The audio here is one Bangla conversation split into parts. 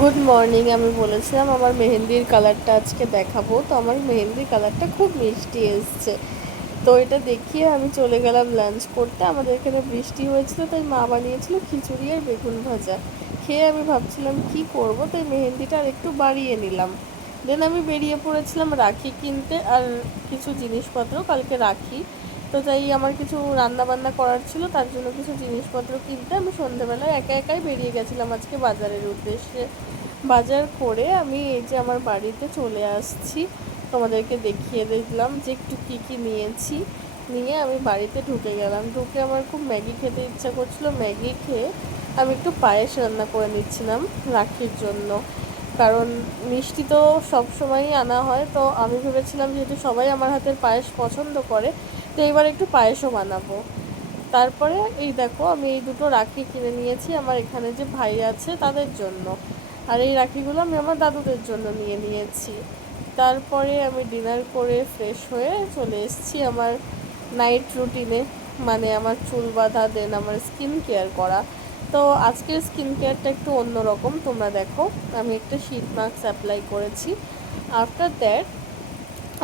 Good morning. আমি বলেছিলাম আমার মেহেন্দির কালারটা আজকে দেখাবো, তো আমার মেহেন্দির কালারটা খুব মিষ্টি এসছে। তো এটা দেখিয়ে আমি চলে গেলাম লাঞ্চ করতে। আমাদের এখানে বৃষ্টি হয়েছিল, তাই মা বানিয়েছিল খিচুড়ি আর বেগুন ভাজা। খেয়ে আমি ভাবছিলাম কি করব, তাই মেহেন্দিটা আর একটু বাড়িয়ে নিলাম। দেন আমি বেরিয়ে পড়েছিলাম রাখি কিনতে আর কিছু জিনিসপত্র, কালকে রাখি। তো তাই আমার কিছু রান্না বান্না করার ছিল, তার জন্য কিছু জিনিসপত্র কিনতে আমি সন্ধেবেলায় একা একাই বেরিয়ে গেছিলাম আজকে বাজারের উদ্দেশ্যে। বাজার করে আমি এই যে আমার বাড়িতে চলে আসছি, তোমাদেরকে দেখিয়ে দিলাম যে একটু কী কী নিয়েছি। নিয়ে আমি বাড়িতে ঢুকে গেলাম। ঢুকে আমার খুব ম্যাগি খেতে ইচ্ছা করছিলো। ম্যাগি খেয়ে আমি একটু পায়েস রান্না করে নিচ্ছিলাম রাখির জন্য, কারণ মিষ্টি তো সব সময়ই আনা হয়। তো আমি ভেবেছিলাম যেহেতু সবাই আমার হাতের পায়েস পছন্দ করে, তো এবার একটু পায়েসও বানাবো। তারপরে এই দেখো আমি এই দুটো রাখি কিনে নিয়েছি আমার এখানে যে ভাই আছে তাদের জন্য, আর এই রাখিগুলো আমি আমার দাদুদের জন্য নিয়ে নিয়েছি। তারপরে আমি ডিনার করে ফ্রেশ হয়ে চলে এসেছি আমার নাইট রুটিনে, মানে আমার চুল বাঁধা, দেন আমার স্কিন কেয়ার করা। তো আজকের স্কিন কেয়ারটা একটু অন্যরকম, তোমরা দেখো। আমি একটা শীট মাস্ক অ্যাপ্লাই করেছি। আফটার দ্যাট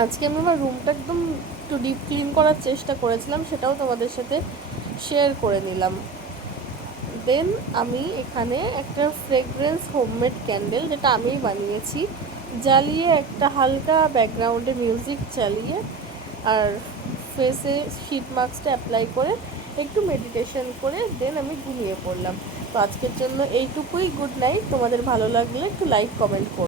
আজকে আমি আমার রুমটা একদম একটু ডিপ ক্লিন করার চেষ্টা করেছিলাম, সেটাও তোমাদের সাথে শেয়ার করে নিলাম। দেন আমি এখানে একটা ফ্রেগরেন্স হোমমেড ক্যান্ডেল, যেটা আমিই বানিয়েছি, জ্বালিয়ে একটা হালকা ব্যাকগ্রাউন্ডে মিউজিক চালিয়ে আর ফেসে শীট মাস্কটা অ্যাপ্লাই করে একটু মেডিটেশন করে দেন আমি ঘুমিয়ে পড়লাম। তো আজকের জন্য এইটুকুই। Good night. তোমাদের ভালো লাগলে একটু লাইক কমেন্ট করো।